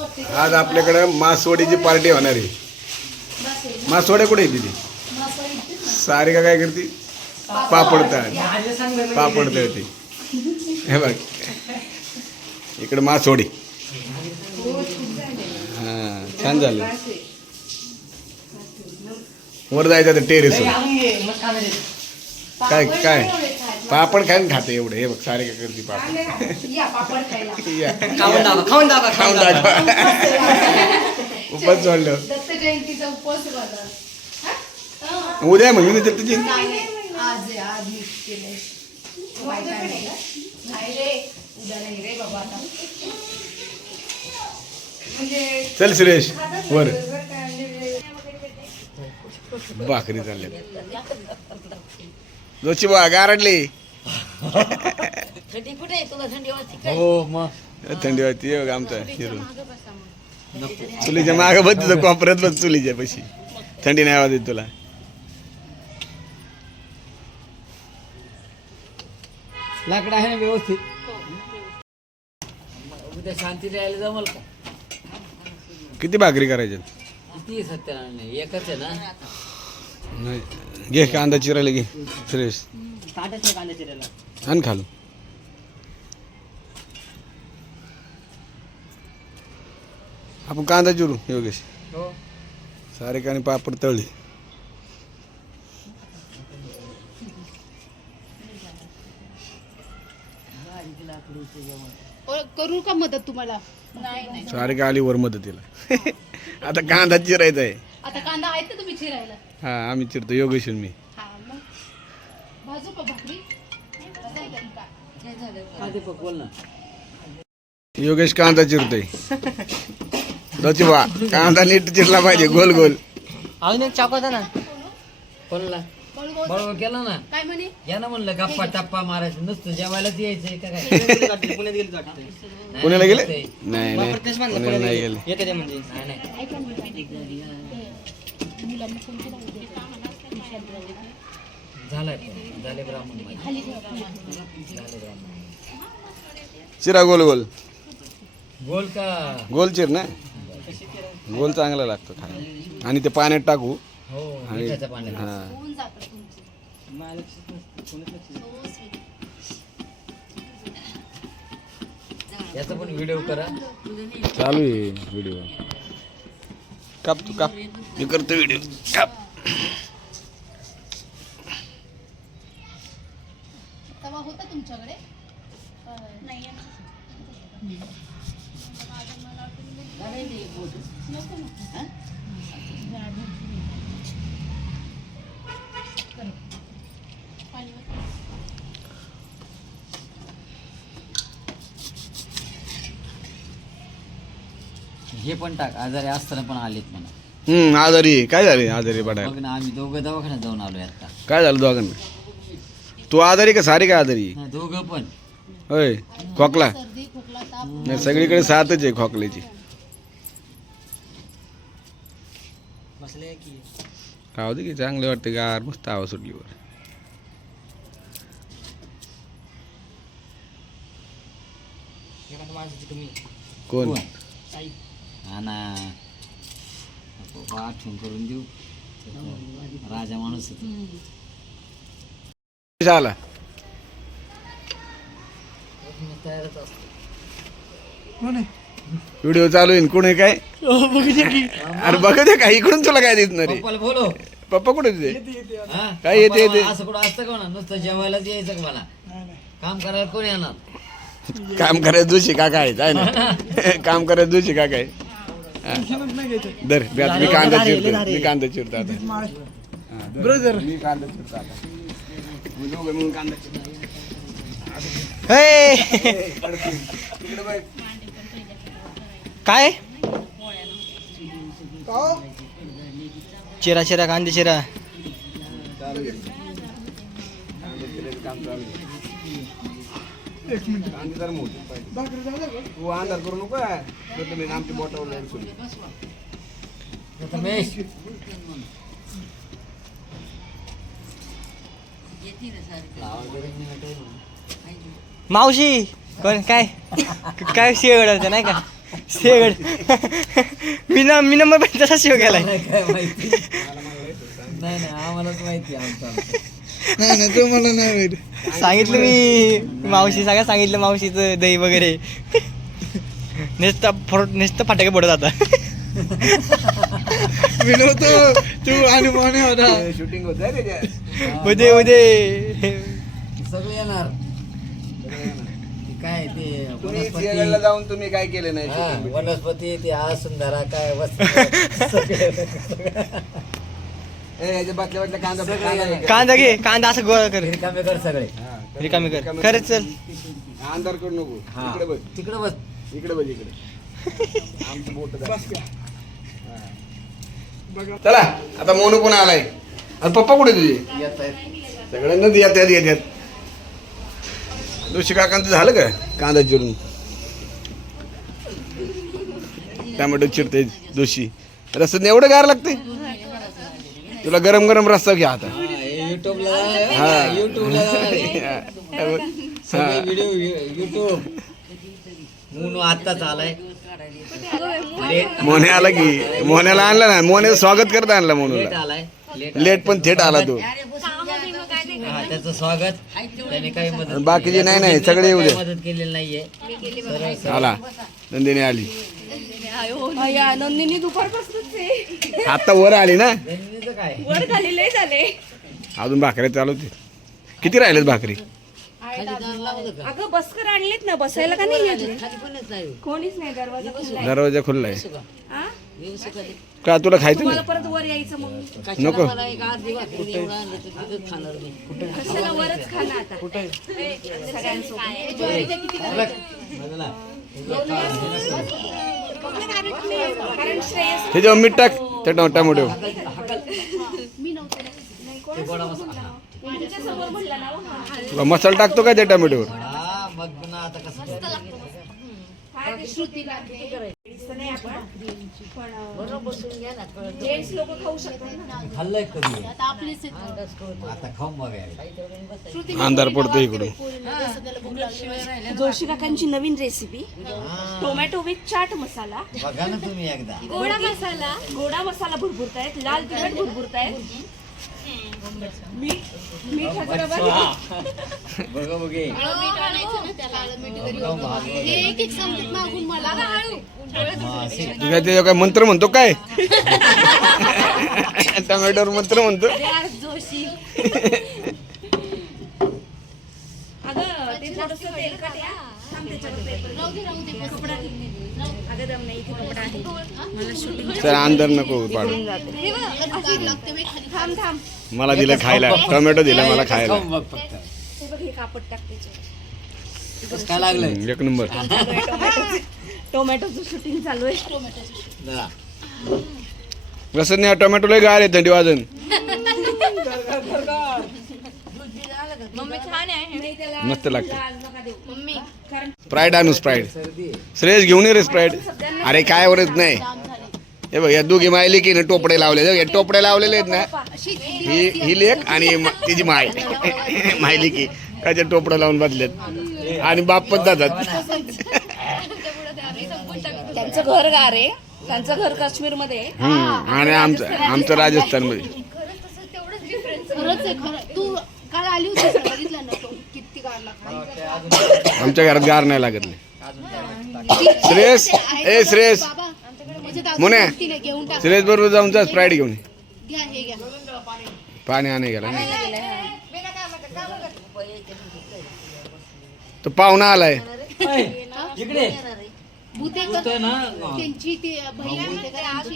आज आपल्याकडे मासवडीची पार्टी होणार आहे. मासवड्या कुठे येते ती? सारिका काय करते? पापड तळते. हे बघ इकडे मासवडी. हा छान झालं. वर जायचं तर टेरेस. काय काय पापड खायला खाते एवढे. हे बघ सारिका करते पापड. खाऊन दाखवा. उपवास सोडलं. उद्या म्हणून मी तुझी चल सुरेश वर. भाकरी चालल्या. जोशी बा गारडली. थंडी कुठे तुला थंडी वाजते? हो मग थंडी वाजते. बघ आमचा हिरो चुलीच्या मागं बस तुझं कोपऱ्यात बस चुलीच्या पैशी. थंडी नाही वाजत तुला. लाकडं आहे ना व्यवस्थित. उद्या शांती राहायला जमल का? किती भाकरी करायच्या? किती सत्यानारायण नाही एकच आहे ना. नाही घे कांदा चिरायला घे सुरेश. आण खालू. आपण कांदा चिरू योगेश. हो सारिकाने पापड तळले. करू का मदत तुम्हाला? नाही सारिका आली वर मदतीला. आता कांदा चिरायचा आहे. आता कांदा आहेत ना तुम्ही चिरायला? हा आम्ही चिरतो योगेश आणि मी. हा मग भाजू का भाकरी? बोल ना. योगेश कांदा चिरतोय. दोची बा कांदा नीट चिरला पाहिजे गोल गोल. अजून एक चाकू होता ना. कोणला? बरोबर केलं ना. काय म्हणे? या ना म्हणलं गप्पा टप्पा मारायचं नुसतं जेवायलाच यायचंय का काय? पुण्याला गेले? नाही नाही पुण्याला नाही गेले. झाले ब्राह्मण. चिरा गोल गोल. गोल का? गोल चिर ना. गोल चांगला लागतो खायला. आणि ते पाण्यात टाकू. हो आणि मिठाच्या पाण्यात. हा होऊन जातं याचा पण व्हिडिओ करा. चालू आहे व्हिडिओ. काप तू काप. मी करतो व्हिडिओ. काप. तवा होता तुमच्याकडे? नाही हे पण टाक. आजारी असताना पण आलेत म्हणा. आजारी काय झाले? आजारी पडायला बघ ना आम्ही दोघं दवाखान्यात जाऊन आलोय आता. काय झालं दोघांना? तू आजारी का सारी का आजारी? दोघं पण. होय खोकला. सर्दी खोकला ताप. नाही सगळीकडे साथच आहे खोकल्याची. राहू दे की चांगले वाटते गार मस्त हवा सुटली वर. कोण? हा ना आठवण करून देऊ. राजा माणूस आला. तयारच असतो. व्हिडिओ चालू आहे कोणी काय? अरे बघू दे का इकडून तुला काय दिसणार आहे? पप्पाला बोलो. पप्पा कुठे तुझे? हा? काय येते येते? असं कुठं असतं का म्हणा? नुसतं जेवायलाच यायचं का मला? काम करायला कोण येणार? काम करायचं जोशी काका आहे ना. काम करायचं जोशी काका आहे. दर मी कांदा चिरतो. मी कांदा चिरतो आता. ब्रदर मी कांदा चिरतो आता. मी दोघं मिळून कांदा चिरतो. काय चिरा चिरा कांदे चिरा. काम चालू आहे. कांदे जरा मोठे पाहिजे. तू अंधार करू नको. तुम्ही आमच्या बोटावर लाईन सोडली. रमेश मावशी कोण काय काय शिवडायचं नाही का? शेगड मी नंबर पण तसा शिव गेलाय. काय माहिती नाही आम्हालाच माहिती आमचं. नाही तो मला नाही माहिती. सांगितलं मी मावशी सगळं सांगितलं मावशीचं दही वगैरे. नुसतं फटाके पडत आता. मी नव्हतो तू अनुभव होता. शूटिंग होत उदे सगळे येणार. काय ते तुम्ही वनस्पती सिंहगडला जाऊन तुम्ही काय केले नाही हा, shooting? वनस्पती ते सुंदरा काय वस्तू ए, याच्या बाटल्या कांदा सगळं कांदा येणार. घे. कांदा घे कांदा असं गोळा कर. रिकामे कर सगळे. हा, रिकामी कर. खरंच चल. अंधार करू नको. हा. इकडे बघ तिकडे बस. इकडे बघ इकडे. आमचं बोट चला आता मोनू पुन्हा आलाय. आणि पप्पा कुठे तुझे? येत आहेत. सगळ्यांना येतात. जोशी काकांचं झालं का कांदा चिरून? टॅमॅटो चिरते जोशी. रस्त्यात एवढं गार लागते तुला. गरम गरम रस्ता घ्या आता. युट्यूबला हा. युट्यूबला सगळे हा. व्हिडिओ युट्यूब म्हणून आत्ताच आलाय. लेट मोन्या आला की मोन्याला आणला ना. मोन्याचं स्वागत करता आणला लेट म्हणून. आलाय. लेट पण थेट आला तो. हा, त्याचं स्वागत. त्याने काही मदत बाकीचे नाही, नाही, सगळे येऊ दे. काही मदत केलेली नाहीये. सरळ सरळ. आला नंदिनी आली. नंदिनी दुपारपासूनच आता वर आली ना. जमिनीचं काय वर झालेले झाले. अजून भाकऱ्या चालू होते. किती राहिलेत भाकरी? अगं बसकर आणलेत ना, बसायला का नाही घेतले? कोणीच नाही, दरवाजा खुला आहे. दरवाजा खुल्ला आहे हा? का? तुला खायचं तुम्हाला नाही? परत वर यायचं मग नको. कशाला वरच खाणं आता सगळ्यांसोबत. कारण श्रेयस त्याच्यावर मीठ टाक. त्या टमाटो तुमच्या समोर म्हणला ना हो, हा. तुला मसाला टाकतो का त्या टमॅटोवर? हा मग पुन्हा आता कसं काय ते श्रुतीला ते करायचं नाही आपण. पण जेंट्स लोक खाऊ शकतात ना. खाल्लंय कधी आता आपलीच आहेत. आता खाऊन बघायला. श्रुती अंधार पडतो इकडून. सगळ्याला भूक लागली. जोशी काकांची नवीन recipe, tomato with chaat masala. बघा ना तुम्ही एकदा. गोडा मसाला भुरभुरतायत, लाल तिखट भुरभुरतायत, मीठ बघा बघे मीठ आणायचं ना त्याला. मीठ घरी होतं. हे एक एक सांगतात मागून मला. तू काय ते काय मंत्र म्हणतो काय? टमॅटोवर मंत्र म्हणतो. जोशी अगं ते थोडंसं तेलकट आहे. थांब त्याच्यावर पेपर. राहू दे कपडा ठेव. अगं दम नाही, इथे कपडा आहे. मला शूटिंग सर अंधार नको पाडू. लागते मी खाली. थांब मला दिलं खायला टोमॅटो दिला मला खायला. खाऊन बघ फक्त. हे बघ, हे कापड टाक त्याच्यावर. कसं काय लागलंय? एक नंबर. टोमॅटोचं शूटिंग चालू आहे. जरा. कसं नाही टोमॅटो लय गार आहे थंडी वाजन. मस्त लागतं. मम्मी स्प्राईट आणू स्प्राईट. सर्दी श्रेयस घेऊन ये रे स्प्राईट. अरे काय वरच नाही. जाम झाले. हे बघ या दोघी मायली की ना टोपडे लावले. हे टोपडे लावलेले आहेत ना. अशी ही लेक आणि तिची माय मायली की काच्या टोपडं लावून बसलेत आणि बाप पण जातात. त्यांचं घर गार आहे. त्यांचं घर काश्मीर मध्ये आहे. आणि आमचं राजस्थान मध्ये. खरंच आहे खरं. तू काल आली होती बघितलं ना तो किती गार लागतो. आमच्या घरात गार नाही लागत. श्रेयस ए श्रेयस मोन्या घेऊन टाक. श्रेयस बरोबर जाऊन जा स्प्राईट घेऊन ये. घ्या हे घ्या. पाणी आणे गेला ना. तो पाहुणा आलाय. इकडे भूते होतंय ना. त्यांची ती बहीण भूते करायची.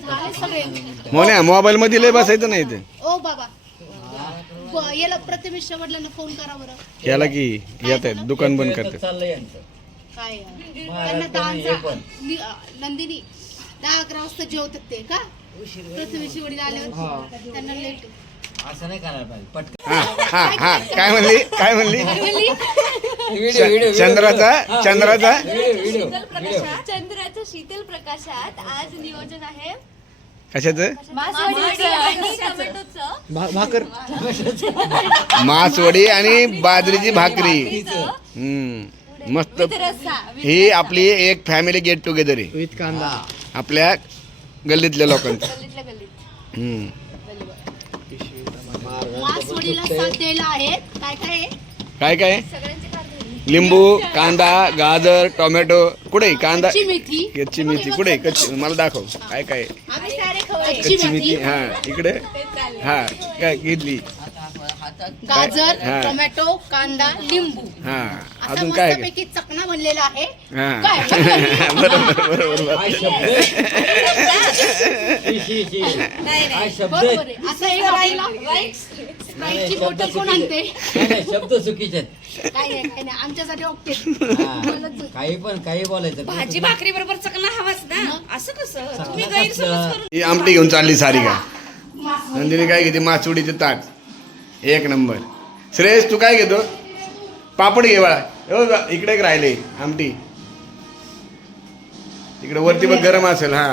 झाले सगळे. मोन्या मोबाईल मध्ये लय बसायचं नाही ते. ओ बाबा याला प्रथमेश वडिलांना फोन करा बरं. याला की येत आहेत दुकान बंद करतात. चाललंय यांचं. काय महाराज त्यांना पण हे पण. नंदिनी 10-11 वाजता जेवतात ते का? प्रथमेश वडील आल्यावर त्यांना लेट. असं नाही करायला पाहिजे पटकन. हा काय म्हणली काय म्हणली? व्हिडिओ व्हिडिओ चंद्राचा व्हिडिओ चंद्राच्या शीतल प्रकाशात आज नियोजन आहे कशाचं? मासवडी आणि टोमॅटोचं. मासवडी आणि बाजरीची भाकरी. मस्त With रस्सा, with ही रस्सा. आपली एक फॅमिली गेट टुगेदर आहे विथ कांदा आपल्या गल्लीतल्या लोकांचं गल्लीतल्या गल्लीत. हम्म. मासवडीला साथ द्यायला आहेत काय काय आहे? काय काय सगळ्यांचे कारभार. लिंबू कांदा गाजर टोमॅटो कुठे कांदा कच्ची मेथी कच्ची मेथी कुठे कच्ची मला दाखव काय काय आम्ही सारे खवय कच्ची मेथी हा इकडे हा काय घेतली गाजर हा. टोमॅटो कांदा लिंबू हा असा अजून काय मस्तपैकी चकना बनलेला आहे हा काय? बरोबर बरोबर नाही नाही बरोबर आहे असं एक आपल्याला स्प्राईटची बॉटल कोण आणते शब्द चुकीचे आहेत. काय नाही आमच्यासाठी ओके काही बोलायचं भाजी भाकरी बरोबर चकना हवाच ना असं कसं तुम्ही गैरसमज करून ही आमटी घेऊन चालली सारिका नंदिनी काय घेते मासवडीचे ताट एक नंबर श्रेयस तू काय घेतो पापड घे बाळा हो बा, इकडे एक राहिले आमटी इकडे वरती बघ गरम असेल हा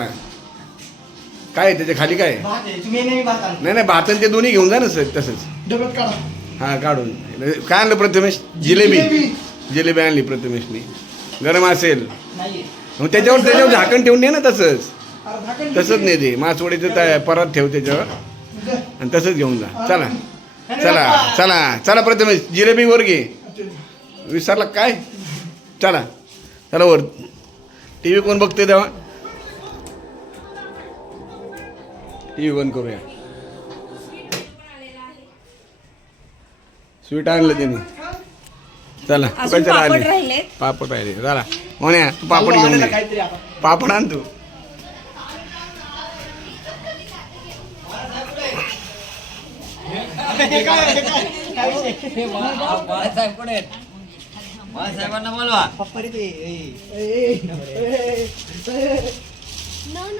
काय आहे त्याच्या खाली काय आहे? नाही नाही भातन ते दोन्ही घेऊन जा ना सर तसंच हा काढून काय आणलं प्रथमेश जिलेबी आणली प्रथमेशनी गरम असेल मग त्याच्यावर झाकण ठेवून दे ना तसंच नाही ते मासवडीचं परत ठेव त्याच्यावर आणि तसंच घेऊन जा चला चला चला चला प्रथमेश जिलेबी वर घे विसरला काय चला चला वर टी व्ही कोण बघते तेव्हा टी व्ही बंद करूया स्वीट आणलं त्यांनी चला तू अजून काय चला पापड आली राहिले पापड राहिले चला मोन्या तू पापड घेऊन ये पापड आण तू साहेबांना बोलवा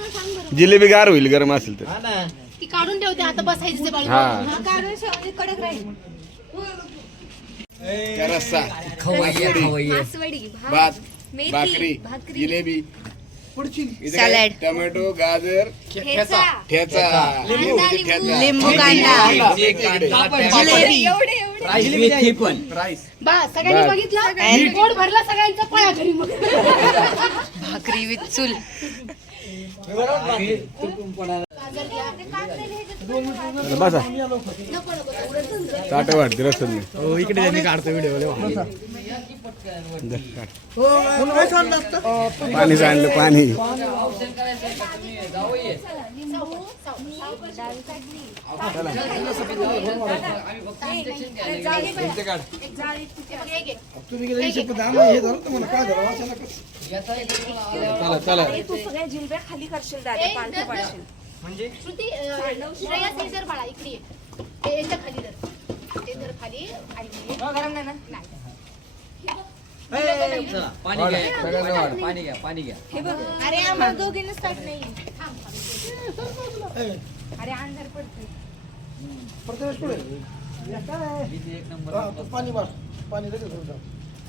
सांग बरं जिलेबी गार होईल गरम असेल तर हा ना ती काढून ठेवते आता बसायचं ते बाळी हा कारण शेवटी कडक राहील त्या रस्सा मासवडी भात मेथी, भाकरी भाकरी. जिलेबी इथे काय? सॅलड. टोमॅटो गाजर ठेचा. ठेचा लिंबू कांदा एवढे एवढे बा सगळ्यांनी बस. बघितलं पोट भरला सगळ्यांचा पळा घरी मग भाकरी विथ चूल बसा ताट वाटते रसत नाही इकडे त्यांनी काढतो व्हिडिओ पाणी सांडलं पाणी चला चला तू सगळ्या जिलब्या खाली करशील दादा पालथ्या पाडशील श्रुती श्रेयस हे जर बाळा इकडे ये. ते याच्या खाली धर ते धर खाली आणि हे. गरम नाही ना नाही पाणी घ्या पाणी घ्या पाणी घ्या हे बघ अरे आम्हाला दोघींनाच ताट नाही अरे अंधार पडते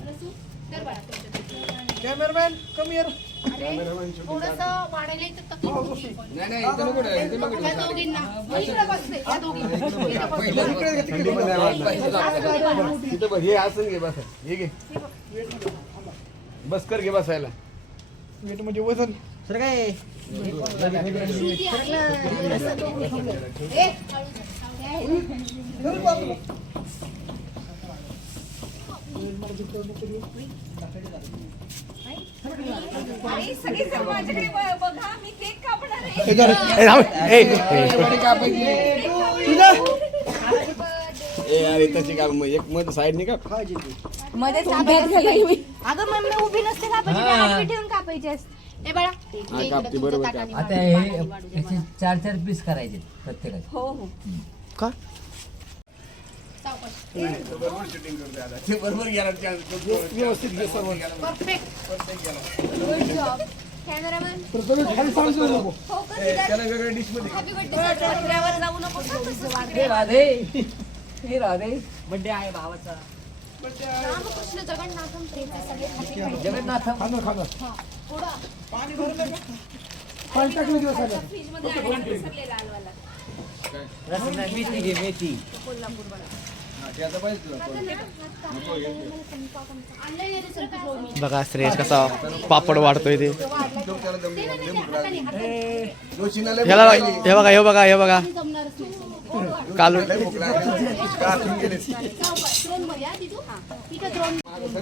रसू, धर बाळा कॅमेरामॅन कम हिअर थोडंसं वाढायला इथं तकलीफ होती पण. या दोघींना मग इकडे बसते या दोघींना थंडी पण नाही वाटणार. इथं बघ हे आसन घे बसा हे घे बस कर घे बसायला म्हणजे वजन सर काय श्रुती आहे. रसं दोघी. ए, हळू धर. अरे सगळे जण माझ्याकडे बघा मी केक कापणार आहे अरे तशी का मग एक मध साईडने का मध्ये अगं मग मी उभी नसते कापायची हात ठेवून कापायची असते ए बाळा हा, कापते बरोबर काप. आता हे 4 पीस करायचे प्रत्येकाचे हो हो बरोबर गेला व्यवस्थित घे सर्व परफेक्ट कॅमेरामॅन त्याला वेगळ्या डिश मध्ये हॅपी बर्थडे पत्र्यावर जाऊ नको बर्थडे आहे भावाचा रामकृष्ण जगन्नाथम प्रेमचे सगळे खाली खाली. जगन्नाथ थोडा फ्रीज मध्ये आणला विसरले लालवाला मेथी घे मेथी बघा श्रेयस कसा पापड वाढतोय ते ह्याला हे बघा कालू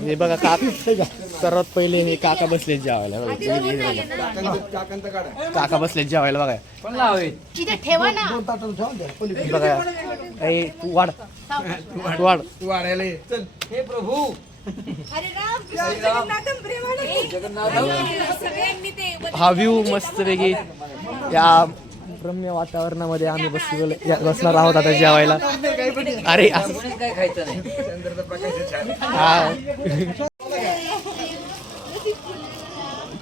हे बघा सर्वात पहिले हे काका बसले जेवायला काका बसले जेवायला बघा तिथे ठेवा ना. बघा तू वाढ वाढायला ये. चल हे प्रभू अरे राम कृष्ण जगन्नाथम प्रेमाने सगळ्यांनी ते हा व्ह्यू मस्तपैकी या रम्य वातावरणामध्ये आम्ही बसणार आहोत आता जेवायला. अरे असं काय खायचं नाही. हा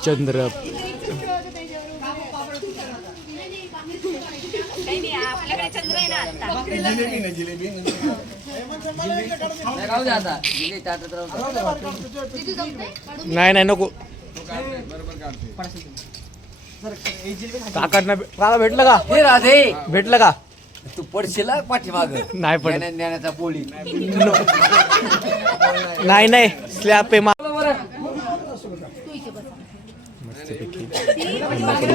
चंद्र आपल्याकडे चंद्र आहे ना आता. जिलेबी ना जिलेबी राहू दे आता. गेली ताटात राहू दे. नाही नको काकांना काका भेटलं का हे राधे भेटलं का तू पडशील हा पाठीमाग नाही पडत. ज्ञानाचा पोळी नाही स्लॅब पे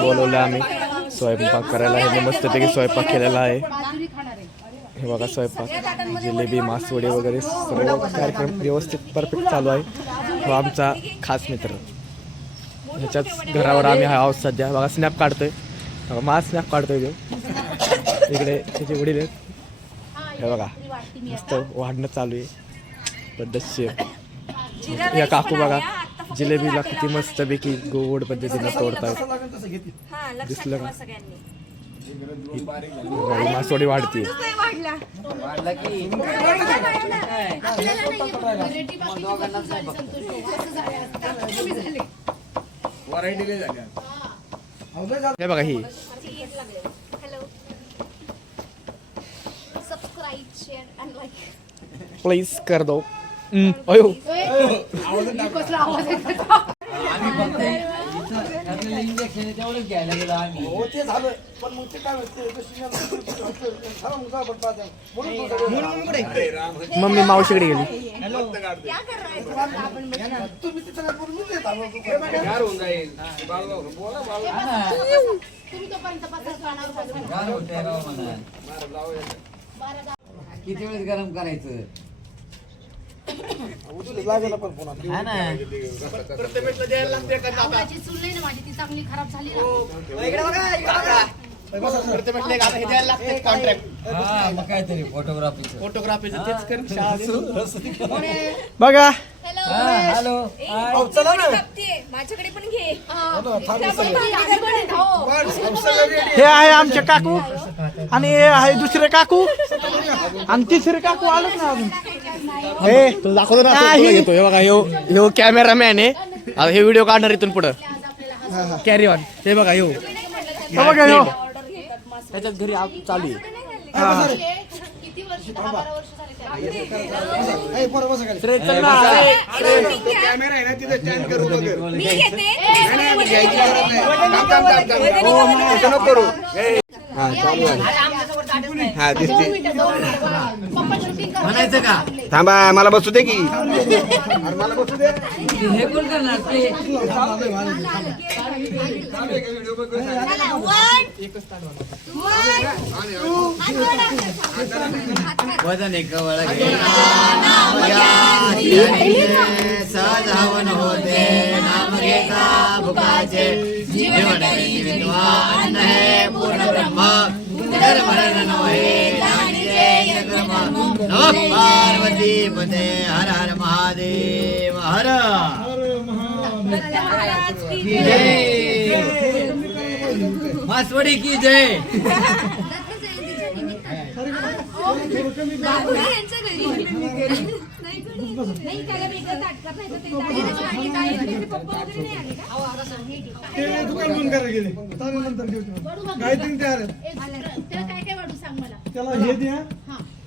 बोलवलं आम्ही स्वयंपाक करायला. हे मस्तपैकी स्वयंपाक केलेला आहे. हे बघा स्वयंपाक जिलेबी मासवडी वगैरे सर्व कार्यक्रम व्यवस्थित परफेक्ट चालू आहे. तो आमचा खास मित्र ह्याच्याच घरावर आम्ही आहोत सध्या. बघा स्नॅप काढतोय मा स्नॅप काढतोय तो इकडे त्याचे वडील आहेत. हे बघा मस्त वाढणं चालू आहे पद्धतशीर. या काकू बघा जिलेबीला किती मस्तपैकी गोड पद्धतीने तोडतायत. दिसलं का ही मासवडी वाढते. वाढला की व्हरायटी लय झाल्या. हे बघा ही हॅलो. सबस्क्राईब शेअर आणि लाईक. प्लीज कर दो. अयो कसला आवाज येतो. आम्ही फक्त आपल्याला इंजेक्शन तेवढंच घ्यायला गेलो आम्ही. मम्मी मावशीकडे गेली. क्या कर रहा है गार होऊन जाईल. बोला तुम्ही तोपर्यंत बसा कानावर बसा. गार होतंय राव मला. किती वेळेस गरम करायचं हा ना. आवाची चूल नाही ना माझी, ती चांगली खराब झाली हा मग काहीतरी फोटोग्राफीचं बघा हॅलो माझ्याकडे पण घे. हे आहे आमचे काकू आणि हे आहे दुसरे काकू आणि तिसरे काकू आलेच ना अजून. हे दाखवतो ना येतो. हे बघा ह्यो कॅमेरामॅन आहे. आता हे व्हिडिओ काढणार इथून पुढं कॅरी ऑन. हे बघा ह्यो बघा ह्यो त्याच्यात घरी चालू आहे. किती वर्ष 10-12 वर्ष झाली. कॅमेरा आहे ना तिथे स्टँड करू वगैरे. मी घेते. नको करू. हा चालू आहे. हा दिसते. म्हणायचं का थांबा मला बसू दे की. अरे मला बसू दे. हे कोण करणार ते. वजन एक वळ सहज हवन होते नाम घेता भुकाचे जीवन विद्वान है पूर्ण ब्रह्म धर्म नोहे नमः पार्वती पते हर हर महादेव हर मासवडी की जय. बाबू यांच्या घरी नाही त्याला वेगळं ताटकं नाही तर ते त्याचे पप्पा वगैरे नाही आले का? दुकान बंद करायला गेले नंतर काहीतरी तयार आहे. त्याला काय काय वाढू सांग मला. त्याला हे द्या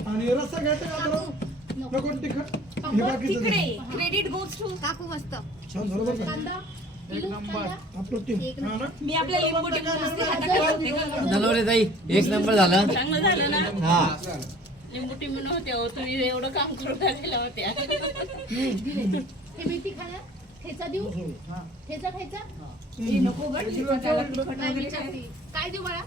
आणि रस्सा घ्यायचा का तुला? नको तिखट हे बाकीचं तिकडे द्या. क्रेडिट गोज टू काकू मस्त. छान झालं बरं का कांदा आपलं टीम हा ना मी आपल्या लिंबू टिंबू मस्त हाताकडे होते. नलवरे ताई एक नंबर झाला. चांगलं झालं ना. हा लिंबूटी म्हणून होत्या हो, तुम्ही एवढं काम करून झालेल्या होत्या. हे मेथी खाणार ठेचा देऊ ठेचा खायचा नको गं, ठेचा त्याला तिखट वगैरे काय. काय देऊ बाळा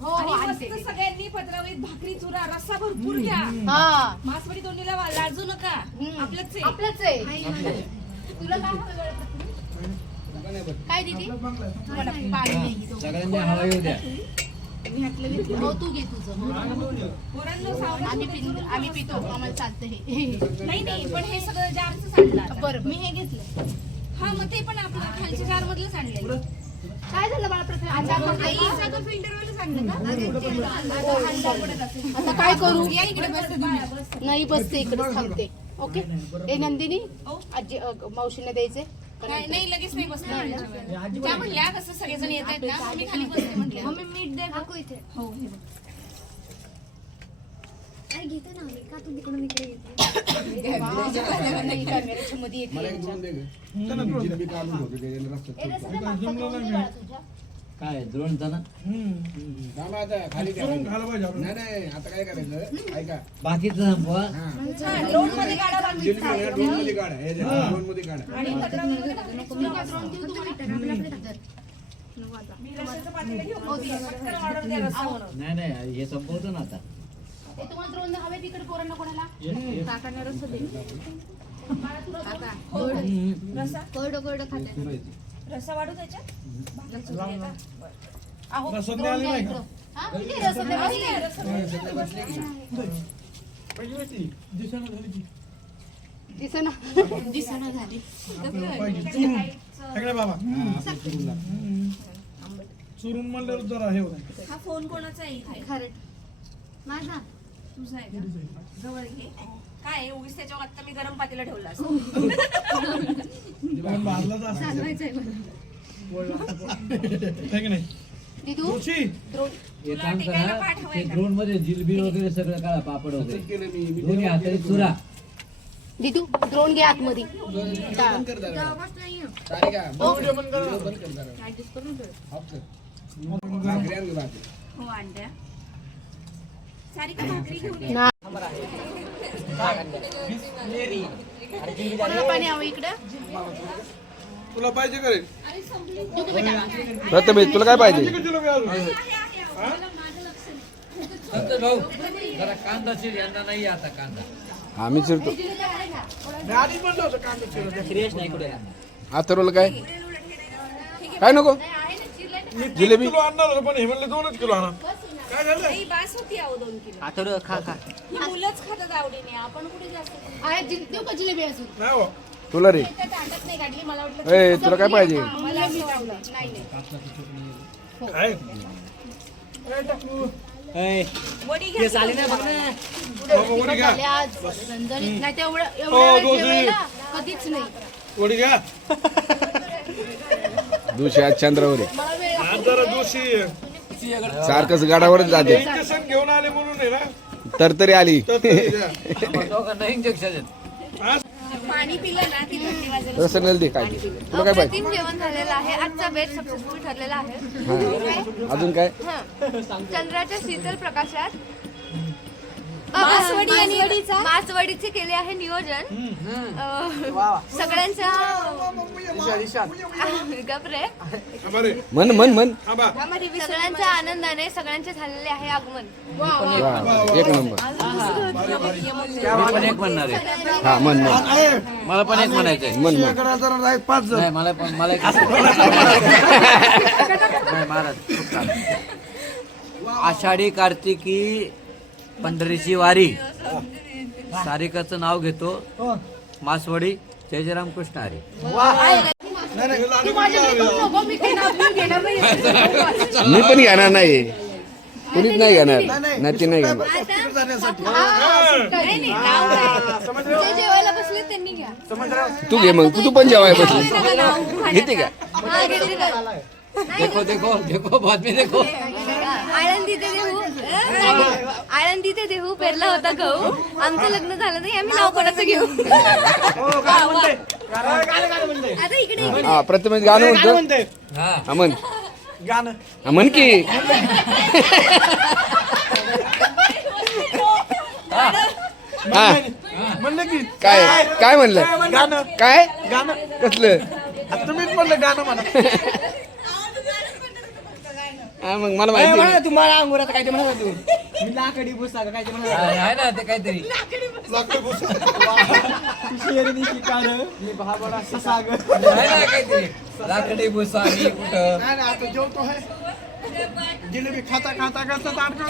हो, आणि मस्त सगळ्यांनी पत्रावळीत भाकरी चुरा रस्सा भरपूर घ्या. हा मासवडी दोन्हीला लाजू नका. आपलंच आहे. आपलंच आहे तुला काय हवं बाळा? काय दीदी सगळ्यांनी हवा येऊ द्या. हो तू घे तुझं पोरांनो सावधान. आम्ही पितो आम्हाला चालतं हे नाही नाही, पण हे सगळं जारचं सांडलं. बरं मी हे घेतलं हा, मग ते पण आपलं खालच्या जार मधलं सांडलेलं. काय झालं बाळा प्रथम फिल्टरवालं सांडलं का? आता काय करू या इकडे बसते तुम्ही. नाही बसते इकडे थांबते ओके ए नंदिनी आजी मावशीने द्यायचे नाही लगेच नाही बसणार. त्या म्हणल्या कसं सगळेजण येत आहेत ना, मी खाली बसते म्हटले. मम्मी मीठ दे टाकू इथे हो, हे बघ. घेते ना मी का तू तिकडून इकडे येते कॅमेऱ्याच्या मध्ये येते काय द्रोणचा ना करून खायला पाहिजे आपण. नाही आता काय करायचं ऐका बाकीचं संपवा. ड्रोन मध्ये गाडा बांधली. ड्रोन मध्ये काढा ड्रोन मध्ये काढा आणि पत्रावळी वगैरे मी रस्स्याचं पातेलं घेऊन पटकन ऑर्डर द्या रस्सा म्हणून. नाही हे संपवतो ना आता. ते तुम्हाला द्रोण हवे तिकडे पोरांना कोणाला काकाने रस्सा दे काका रस्सा कोरडं खाते रस्सा वाढू त्याच्यात. भाकरी चुरी आहे का? बरं. अहो रस्सा द्रोण द्यायला घ्या नाही इकडं. हा, किती रस्सा द्या? बसले. पाहिजे माहिती दिसायला झाली ती. दिसेना दिसना झाली पाहिजे चुरून सगळे बाबा चुरून म्हणल्यावर जरा हे होतं. हा फोन कोणाचा आहे इथे? खरं माझा तुझा आहे का? जवळ घे. काय आहे, उगीच त्याच्यावर आता मी गरम पातेलं ठेवलं असतं. पण भाजलाच असं चालवायचंय मला है की नाही दिदू तुळशी द्रोण हे तुला काम टिकायला करा पाठ हवाय ते का? द्रोण मध्ये जिलबी वगैरे सगळं काढा, पापड वगैरे दोन्ही हाताने चुरा. दिदू द्रोण घे आतमध्ये तेव्हापासून नाही आहे. हो अंड्या. सारिका भाकरी घेऊन ये. कोणाला पाणी हवं इकडे तुला पाहिजे करे प्रथमेश तुला काय पाहिजे किती लोक अजून भाऊ जरा कांदा चिर, यांना नाही आता कांदा. आम्ही चिरतो मी आधी म्हणलं होतं कांदा चिरून द्या. अथर्वला काय काय नको जिलेबी किलो आणणार होतं पण हे म्हणले 2च किलो आणा काय झालं नाही, बास होती अहो 2 किलो. खा ही मुलंच खातात आवडीने, आपण कुठे जास्त खातो? आहे देऊ का जिलेबी अजून नाही हो तुला रे त्या ताटात नाही काढली, मला वाटलं ए तुला काय पाहिजे मला असं वाटलं. नाही काय काय टाकू वडी घ्या. बाबा वडी घ्या झाले आज रंजनीत नाही तेवढं हो, एवढ्या वेळ दोषी. जेवायला कधीच नाही वडी घ्या दुसरी आज चंद्रावर आहे. मला वेळ आज जरा दोषी सारखंच गाडावरच जाते इंजेक्शन घेऊन आले म्हणून आहे ना तर तरी आली तर तरी द्या. दोघांना इंजेक्शन आहेत. आज पाणी पिलं ना ती थंडी वाजायला. रसन नेल दे काय ते. तुला काय पाहिजे अप्रतिम जेवण झालेलं आहे. आजचा बेत सक्सेसफुल ठरलेला आहे. हा. अजून काय चंद्राच्या शीतल प्रकाशात मासवडी आणि मासवडीचे केले आहे नियोजन. सगळ्यांच्या गपरे बरे म्हण म्हण म्हण आबा सगळ्यांच्या आनंदाने सगळ्यांचे झालेले आहे आगमन. वा, एक नंबर मी पण एक म्हणणार आहे. हा म्हण म्हण मला पण एक म्हणायचंय. म्हण म्हण नाही मला पण मला एक नाही महाराज खूप छान. आषाढी कार्तिकी पंढरीची वारी सारिकाचं नाव घेतो मासवडी. जय जय रामकृष्ण हरी. तू माझ्या नको मी काही नाव घेऊन घेणार नाही मी पण घेणार नाही कुणीच नाही घेणार नक्की नाही घेणार जे जेवायला बसले त्यांनी घ्या. तू घे मग तू पण जेवाय बसली घेते का हा, घेतली तर. देखो देखो देखो बातमी देखो. आळंदी ते देहू आळंदी ते देहू पेरला होता गहू. आमचं लग्न झालं नाही, आम्ही नाव कोणाचं घेऊ. आता इकडे हा प्रथमेश गाणं म्हणतो हा म्हण हा म्हण की हा म्हणलं की काय काय म्हणलं गाणं काय गाणं कसलं आता तुम्हीच म्हणलं गाणं म्हणा. हा मग मला माहिती आहे. तुम्हाला अंगुरात काय ते म्हणत तू मी लाकडी भुसा काय ते म्हणत आहे ना ते काहीतरी मी भाबडा सागर. आहे ना काहीतरी लाकडी भुसा मी कुठं नाही नाही, आता जेवतो आहे जिलेबी खाता खाता खाता ताडकं.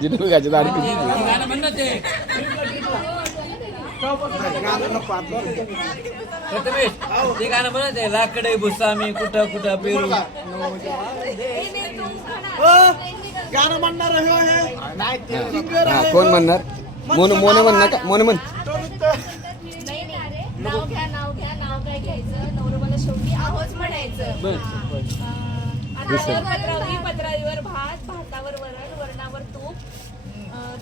जिलेबी खायची दाढी गाणं म्हण ना ते गाणं नको आता. प्रथमेश ते गाणं म्हणत आहे लाकडी भुसा मी कुठं कुठं पेरू गाणं म्हणणार आहे हो हे. नाही ते सिंगर हा आहे. कोण म्हणणार मोने म्हणणार का मोने म्हण नाही नाही नाव घ्या नाव काय घ्यायचं नवरोबाला शेवटी आहोच म्हणायचं पत्रावीवर भात भातावर वरण वरणावर तूप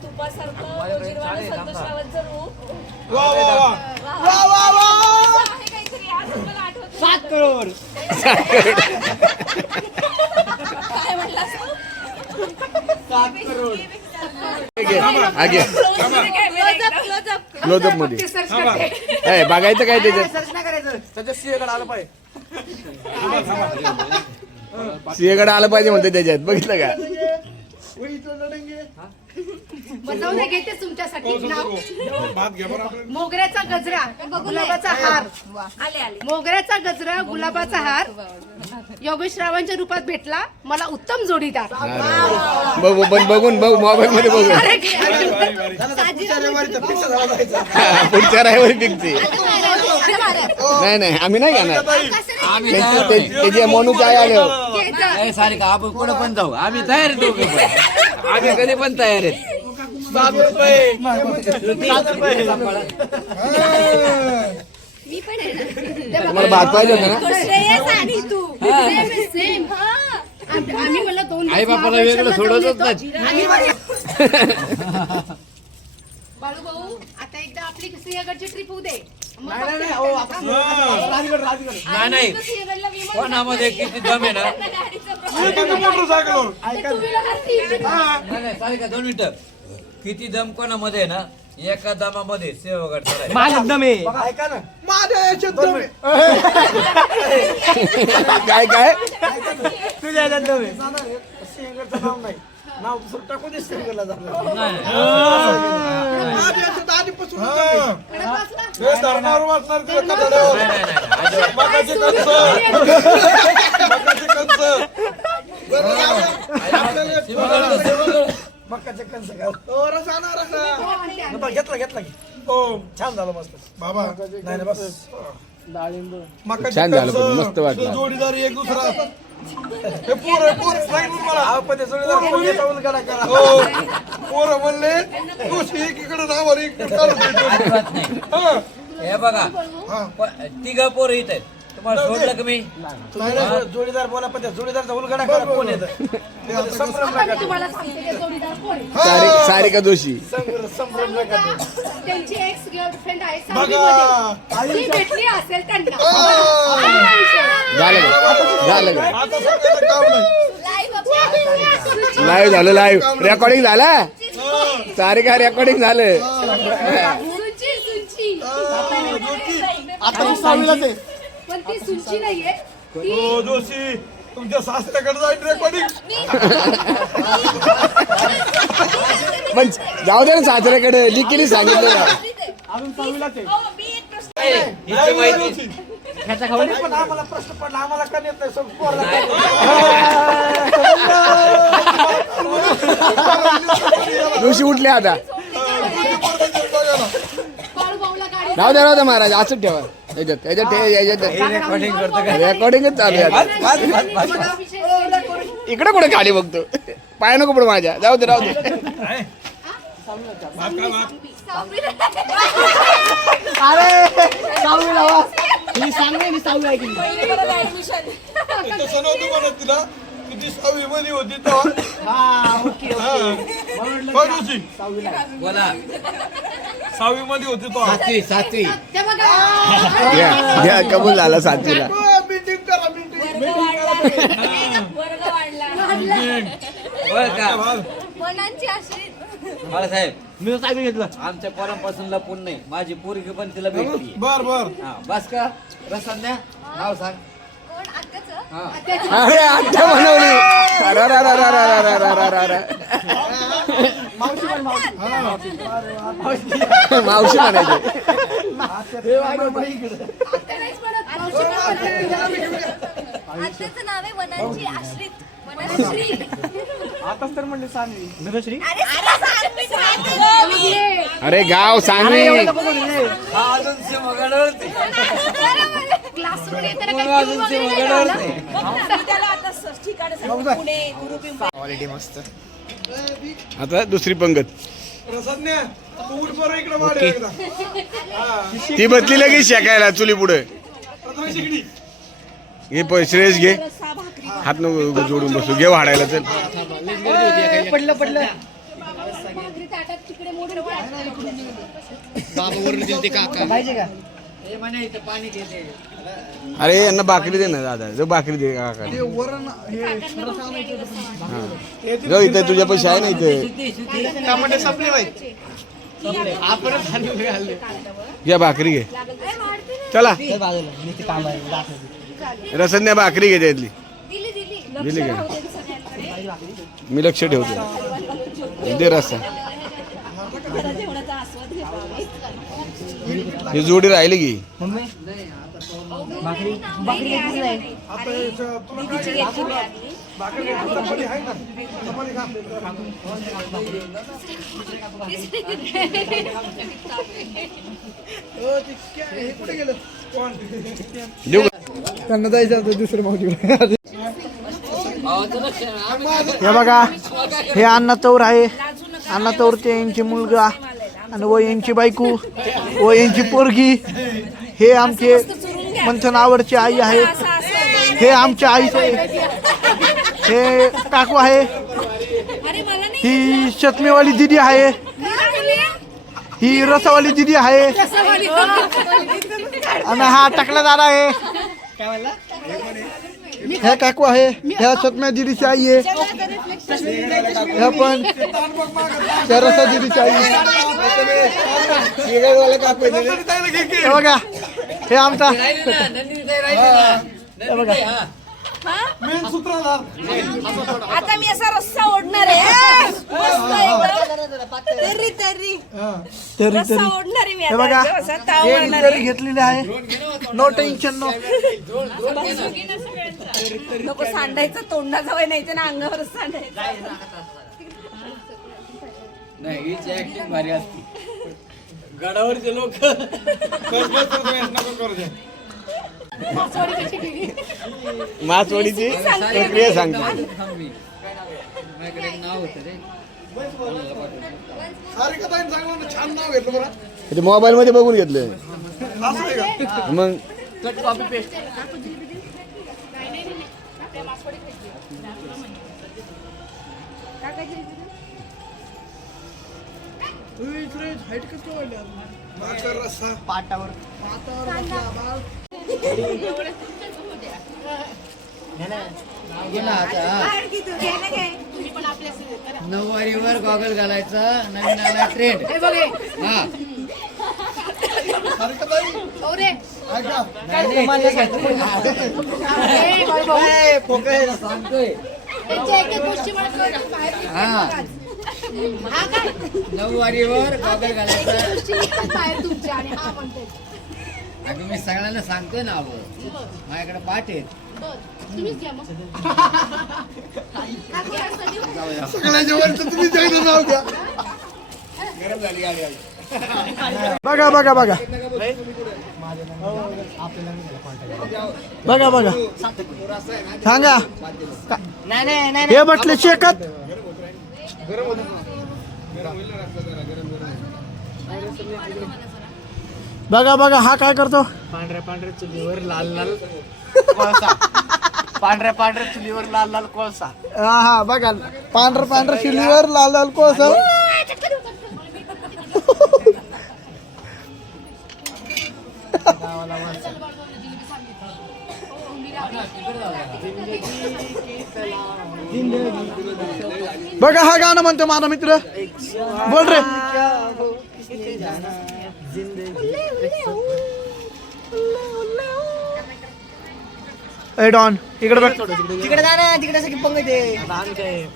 तुपासारखं रोजीरवाणं संतोषरावांचं रूप वा वा वा वा वा वा. आहे काहीतरी आज मला आठवत 7 करोड काय म्हणलास तू? 7 करोड आगे क्लोजअप मध्ये ए, बघायचं काय त्याच्यात त्याच्या सिंहगड आलं पाहिजे. सिंहगड आलं पाहिजे म्हणते त्याच्यात बघितलं का वही तो लढेंगे. जाऊन घेते तुमच्यासाठी नाव भात घ्या बरं आपलं. मोगऱ्याचा गजरा गुलाबाचा हार आले आले मोगऱ्याचा गजरा गुलाबाचा हार योगेशरावांच्या रूपात भेटला मला उत्तम जोडीदार. बघून बघू मोबाईल मध्ये बघू अरे, पुढच्या रविवारी तर fix झाला जायचा. पुढच्या रविवारी फिक्स नाही नाही आम्ही नाही घेणार त्याची मनू काय आलं सारे का आपण कुठं पण जाऊ आम्ही तयार आहे दोघे पण आम्ही कधी पण तयार आहेत 7 रुपये 7 रुपये. मी पण आहे ना तुम्हाला भात पाहिजे होता ना श्रेयस आणि तू सेम आम्ही मला 2 आई बापाला वेगळं सोडतच नाही बाळू भाऊ आता एकदा आपली सिंहगडची ट्रिप होऊ दे. मग नाही नाही, हो, आता राजगड राजगड. नाही नाही कोणामध्ये किती दम आहे ना मोटरसायकल नाही नाही सारे का 2 मिनिटं किती दम कोणामध्ये आहे ना एका दमामध्ये सेवगड करायचं ऐका ना माझ्या याच्यात दम आहे. काय काय सिंहगडचं नाव नाही नाव दुसरं टाकून दे सिंहगडला झालं. नाही माझ्या याच्यात आधीपासून दम आहे. हे धरणार वाचणार तुला कथाड्यावर. मकाचे कंस. मकाचे कंस. मकाचे कंस घाल. हो, रसा आणा, रसा. बरं, घेतला की हो छान झालं मस्त बाबा नाही नाही बस मकाचे छान झालं कंस, पण मस्त वाटलं. जोडीदारी एक दुसरा हे पोर सांगितलं मला पण ते जोडीदार पोरीचा उलगडा करा. हो पोरं म्हणले तू एकीकडे नावर इकडे काढून दे. अजिबात नाही हा. हे बघा तिघा पोरं इथं आहेत तुम्हाला सोडलं का मी नाही, जोडीदार बोला पण त्या जोडीदारचा उलगडा करा कोण येतं संभ्रम नका ठेवू. तुम्हाला सांगते ते जोडीदार कोण आहे. सारिका जोशी संभ्रम नका ठेवू. त्यांची एक्स गर्लफ्रेंड आहे बघा सावलीमध्ये. ती भेटली असेल त्यांना. झालं का झालं का आता सांगायचं काम नाही. लाईव्ह झालं लाईव्ह रेकॉर्डिंग झाला सारिका रेकॉर्डिंग झालं सुंची सुंची आता सांगितलं ते पण ती सुंची नाहीये ती हो जोशी तुमच्या सासऱ्याकडे जाईल रेकॉर्डिंग. पण जाऊ दे ना सासऱ्याकडे लिखीने सांगितलं ना हिची माहिती पण आम्हाला प्रश्न पडला आम्हाला का नेत नाही सब पोरला. जोशी उठले आता बाळूभाऊला गाडी राहू दे महाराज असंच ठेवा याच्यात रेकॉर्डिंग करतो का रेकॉर्डिंगच चालू आहे आता. इकडे कुठे खाली बघतो पाय नको पुढे माझ्या जाऊ दे तसं नव्हतं म्हणत तिला किती 6वी मध्ये होती तेव्हा जोशी बोला 6वी मध्ये होती तेव्हा. सातवी ते बघा घ्या कबूल झाला सातवीला मीटिंग करा मीटिंग. वर्ग वाढला बर का मनांची अशी बाळासाहेब मी तर काय घेतलं आमच्या पोरांपासून लपून नाही, माझी पोरगी पण तिला भेटली. बर बर हा, बस का रसन्या नाव सांग. कोण आत्याचं? हा. अरे आत्या बनवली. अरे, अरे, अरे, अरे, अरे, अरे, अरे, अरे, अरे. मावशी म्हणायची. आत्या नाहीच म्हणत, मावशी पण म्हणत. आत्याचं नाव आहे वनांची आश्रित. वनश्री. आताच तर म्हणले सानवी नरश्री अरे सानवी. अरे गाव सांगली. हा अजून सिंहगडावरती. क्लासरूम येताना कोण काय अजून क्यू वगैरे नाही सिंहगडावरती. लावला? मी त्याला आता ठिकाण सांगते, पुणे गुरुपिंपळ. क्वालिटी मस्त आता दुसरी पंगत प्रसादने तू उठ बरं इकडे वाढ एकदा ती बसली लगेच शेकायला चुली पुढे. प्रथम शिकडी घे श्रेयस घे, हात नको जोडून बसू, घे वाढायला चल. पडलं भाकरी ताटात तिकडे मोडून पाहिजे का हे म्हणे इथं पाणी घेते. अरे यांना भाकरी दे ना दादा, जो भाकरी दे काका. वरण हे जाऊ इथं तुझ्या पैसे आहे ना इथं. टमाटे संपले पाहिजे घ्या भाकरी घे, चला. रसन्या भाकरी घे त्यातली. दिली दिली. दिली का? राहू दे सगळ्यांकडे. मी लक्ष ठेवतो. दे रस्सा. जेवणाचा आस्वाद घेतो. ही जोडी राहिली की हे कुठे गेलं कोण देऊ का? त्यांना जायचं होतं दुसरं मावशीकडे हे बघा, हे अण्णा तौर आहे. अण्णा तौरचे यांची मुलगा आणि व यांची बायको व यांची पोरगी. हे आमचे मंथन आवडचे आई आहे. हे आमच्या आईचे हे काकू आहे. ही शतमेवाली दिदी आहे. ही रसावाली दिदी आहे. आणि हा टकलादार आहे. ह्या काकू आहे. ह्या सतम्या दिदीची आई आहे. ह्या पण त्या रसा दिदीची आई आहे. हे बघा, हे आमचा हे बघा, मेन सूत्रधार आता मी असा रस्सा ओढणार आहे. मस्त एकदम. तर्री तर्री तरी रस्सा तरी ओढणार आहे मी हे आता. बघा, असा ताव हे मारणार तरी आहे. घेतलेले आहे. No tension no. नको सांडायचं, तोंडाजवळ नाही ना अंगावरच सांडायचं. नाही हिची ऍक्टिंग भारी असते. गडावरचे लोक नको करू दे मासवडीची प्रक्रिया सांगतो. माझ्याकडे एक नाव होतं रे. सारी कथा चांगलं ना, छान नाव घेतलं बरं ते मोबाईल मध्ये बघून घेतलं असं आहे का मग. Cut copy paste. हाईट कसं वाढली भाकर रस्सा पाटावर नऊवारीवर गॉगल घालायचा, नवीन आला ट्रेंड. हा सांगतोय. हा नऊवारीवर गॉगल घालायचा. अगं मी सगळ्यांना सांगतोय ना. माझ्याकडे पाठ आहेत. सगळ्याच्या वर तर तुम्ही जायचं नाव घ्या बघा बघा बघा बघा बघा सांगा हे म्हटले शेकत. बघा बघा हा काय करतो. पांढऱ्या पांढऱ्या चुलीवर लाल लाल कोळसा. पांढऱ्या पांढऱ्या चुलीवर लाल लाल कोळसा. हा हा बघा, पांढर पांढर शिलीवर लाल लाल कोळसा. बघा हा गाणं म्हणतो माझा मित्र बोल रे. ए डॉन इकडे बघ. तिकडे जा ना, तिकडे सगळी पंगत आहे.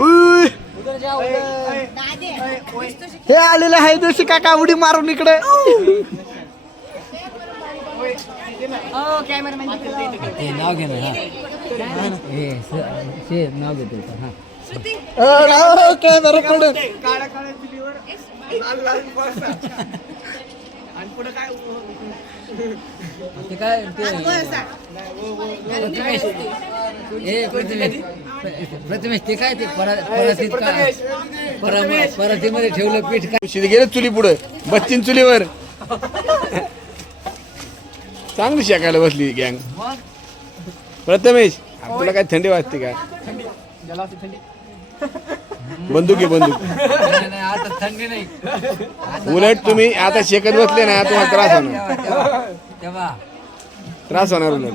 उय. हे आलेले आहे जशी काका उडी मारून इकडे. नाव घे ना नाव घेतो कॅमेरा कडे. ते काय प्रथमेश ते काय ते परातीमध्ये ठेवलं पीठ काय शिदे गेले चुली पुढे बच्चीन चुलीवर चांगली शेकायला बसली गँग. प्रथमेश तुला काय थंडी वाजते का? बंदूक आहे बंदूक. नाही, आता थंडी नाही उलट तुम्ही आता शेकत बसले ना तुम्हाला त्रास होणार. तेव्हा त्रास होणार उलट.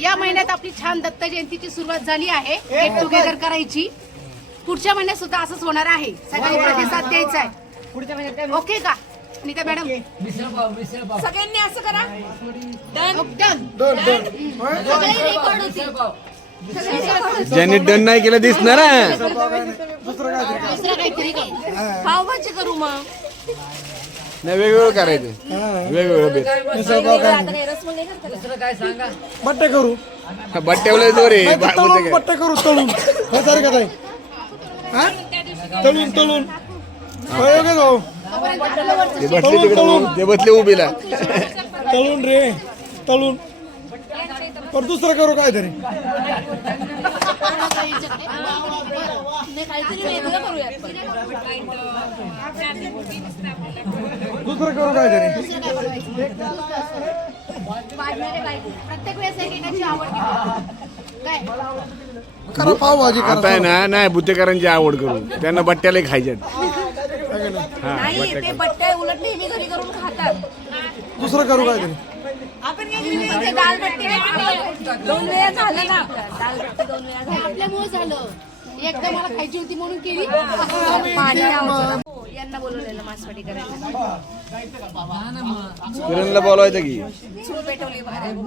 या महिन्यात आपली छान दत्त जयंतीची सुरुवात झाली आहे. गेट टुगेदर करायची. पुढच्या महिन्यात सुद्धा असंच होणार आहे. सगळ्यांनी प्रतिसाद द्यायचा आहे. ओके का नीता मॅडम? सगळ्यांनी असं करा. ज्यांनी डन नाही केलं दिसणार ना. दुसरं काहीतरी काय? पावभाजी करू मग. नाही वेगवेगळं करायचं वेगवेगळं बेत. दुसरं काय सांगा बट्टे करू बट्ट्यावलं जोर आहे तळून बट्टे करू तळून हे सारखं काय हा तळून तळून होय का भाऊ? ते बसले तिकडे ते बसले उभीला. तळून रे तळून पण दुसरं करू काय तरी दुसरं करू काय तरी प्रत्येक वेळेस एकेकाची आवड काय? करा पावभाजी आता आहे ना नाही बुद्धेकरांची आवड करू त्यांना बट्ट्याला खायच्यात. नाही ते बट्टे उलट नेहमी घरी करून खातात. दुसरं करू काय तरी ते दालबट्टी दोन वेळा झालं ना आपलं. दालबट्टी 2 वेळा झालं. आपल्यामुळे झालं. एकदा मला खायची होती म्हणून केली. पाणी आवडतं. हो, यांना बोलवलेलं मासवडी करायला. किरणला बोलवायचं की चूल पेटवली बाहेर. मी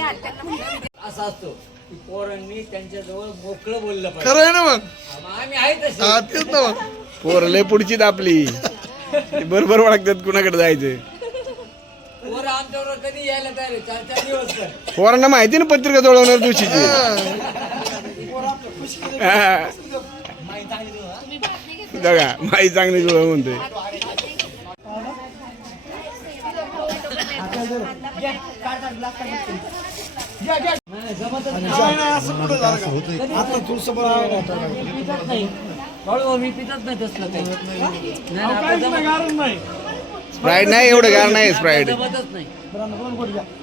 आज त्यांना म्हणते, असा असतो की पोरांनी त्यांच्याजवळ मोकळं बोललं पाहिजे. खरं आहे ना मग मग आम्ही आहे तसे हा तेच ना मग पोर लय पुढचीत आपली बरोबर ओळखतात कुणाकडे जायचं. पोरं आमच्याबरोबर कधी यायला तयार आहे 4-4 दिवस तर. पोरांना माहिती ना पत्रिका जोडवणार दिवशीची. बघा माई चांगली जुळव म्हणतोय. आता तुळस हळूहळू मी पितच नाही तसलं काही. नाही स्प्राईट नाही एवढं गार नाही स्प्राईट. जमतच नाही.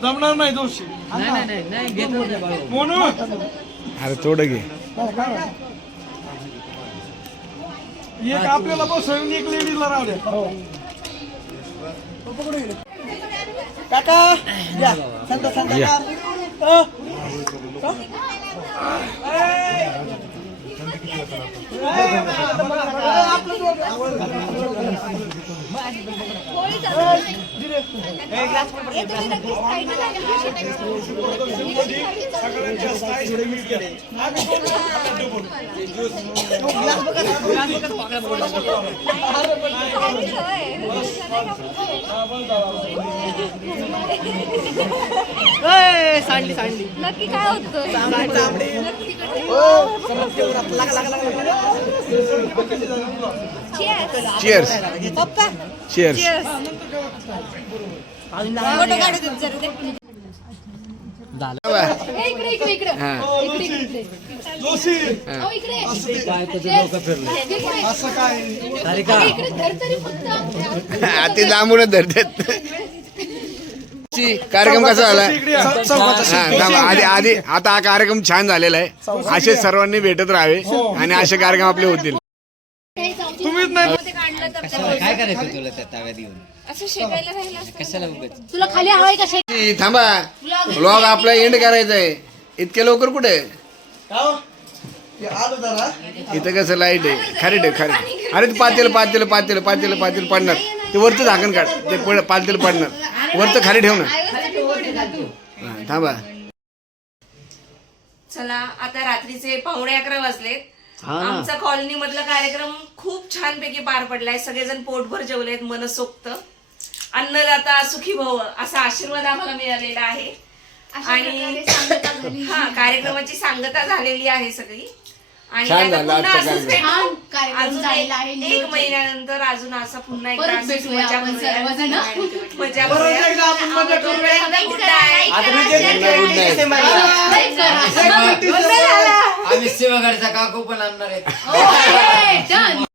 जमणार नाही दोषी नाही घेतच नाही बाळू. म्हणून अरे थोडं घे. एक आपल्याला बसवून एक लेडीजला राहू द्या. काका या. सांगा, सांगा. या. नक्की काय होतं? Cheers cheers. इकडे इकडे इकडे हा. इकडे इकडे जोशी अहो, इकडे काय त्याचं डोकं फिरलं. इकडे असं काय सारिका इकडे धर तरी फक्त. ते जांभूळच धरतात. कार्यक्रम कसा झाला? हा, थांबा. आधी आता हा कार्यक्रम छान झालेला आहे. असे सर्वांनी भेटत राहावे आणि असे कार्यक्रम आपले होतील. तुम्हीच नाही काढलं काय करता काय करायचं तुला त्या ताव्यात येऊन असं शेकायला राहिलं असतं. कशाला उगाच तुला खाली हवाय का शेक? थांबा व्लॉग आपला एंड करायचा आहे. इतके लवकर कुठे इथं कसं लाईट आहे खारी ठेव खारी अरे ते पातेल पडणार ते वरचं झाकण काढ ते पातेल पडणार वरचं खाली ठेव ना हा, थांबा चला आता रात्रीचे 11:15 वाजलेत. आमचा कॉलनी मधला कार्यक्रम खूप छान पैकी पार पडलाय. सगळेजण पोटभर जेवलेत मनसोक्त. अन्नदाता सुखी भव असा आशीर्वाद आम्हाला मिळालेला आहे. आणि हा कार्यक्रमाची सांगता झालेली आहे सगळी. आणि छान आता झालं पुन्हा आजचा असंच भेटू. छान कार्यक्रम अजून झालेला आहे. एक महिन्यानंतर अजून असा पुन्हा एकदा परत अशीच भेटूया मजा आपण करूया. सर्वजण. मजा करूया. तोपर्यंत good night. आम्ही सेवागाडीचा काकू पण आणणार आहे ओके, done.